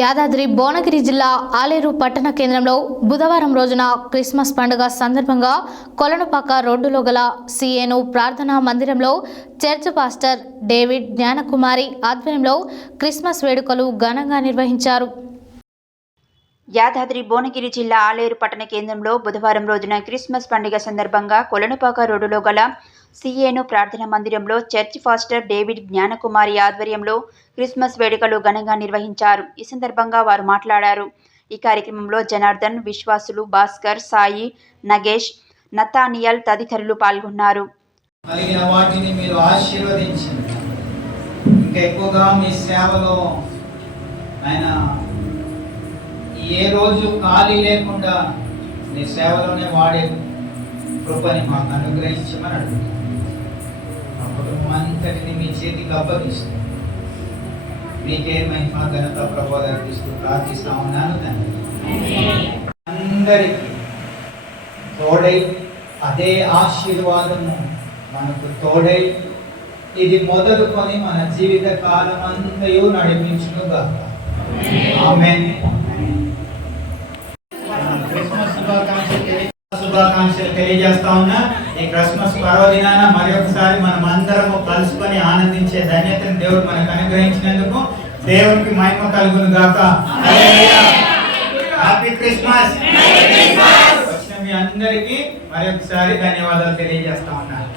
యాదాద్రి భువనగిరి జిల్లా ఆలేరు పట్టణ కేంద్రంలో బుధవారం రోజున క్రిస్మస్ పండుగ సందర్భంగా కొలనుపాక రోడ్డులో గల సిఏను ప్రార్థనా మందిరంలో చర్చ్ పాస్టర్ డేవిడ్ జ్ఞానకుమారి ఆధ్వర్యంలో క్రిస్మస్ వేడుకలు ఘనంగా నిర్వహించారు. యాదాద్రి భువనగిరి జిల్లా ఆలేరు పట్టణ కేంద్రంలో బుధవారం రోజున క్రిస్మస్ పండుగ సందర్భంగా కొలనుపాక రోడ్డులో గల సిఏను ప్రార్థనా మందిరంలో చర్చ్ పాస్టర్ డేవిడ్ జ్ఞానకుమారి ఆధ్వర్యంలో క్రిస్మస్ వేడుకలు ఘనంగా నిర్వహించారు. ఈ సందర్భంగా వారు మాట్లాడారు. ఈ కార్యక్రమంలో జనార్దన్, విశ్వాసులు, భాస్కర్, సాయి, నగేష్, నతానియల్ తదితరులు పాల్గొన్నారు. ఏ రోజు ఖాళీ లేకుండా నీ సేవలోనే వాడే కృపని మాకు అనుగ్రహించమని అడుగుతాం. మా కుటుంబం అంతటిని మీ చేతికి అప్పగిస్తూ మీకే మహిమ ఘనత ప్రబోధిస్తూ ప్రార్థిస్తా ఉన్నాను తండ్రి. అందరికీ తోడై అదే ఆశీర్వాదము మనకు తోడై ఇది మొదలుకొని మన జీవిత కాలం అంతయు నడిపించునుగాక. ఆమేన్. శుభాకాంక్షలు తెలియజేస్తా ఉన్నా. ఈ క్రిస్మస్ పర్వదినాన మరొకసారి మనం అందరము కలుసుకొని ఆనందించే ధన్యతను దేవుడు మనకు అనుగ్రహించినందుకు దేవునికి మహిమ కలుగును గాక. Happy Christmas. వచ్చిన మీ అందరికీ మరొకసారి ధన్యవాదాలు తెలియజేస్తా ఉన్నాను.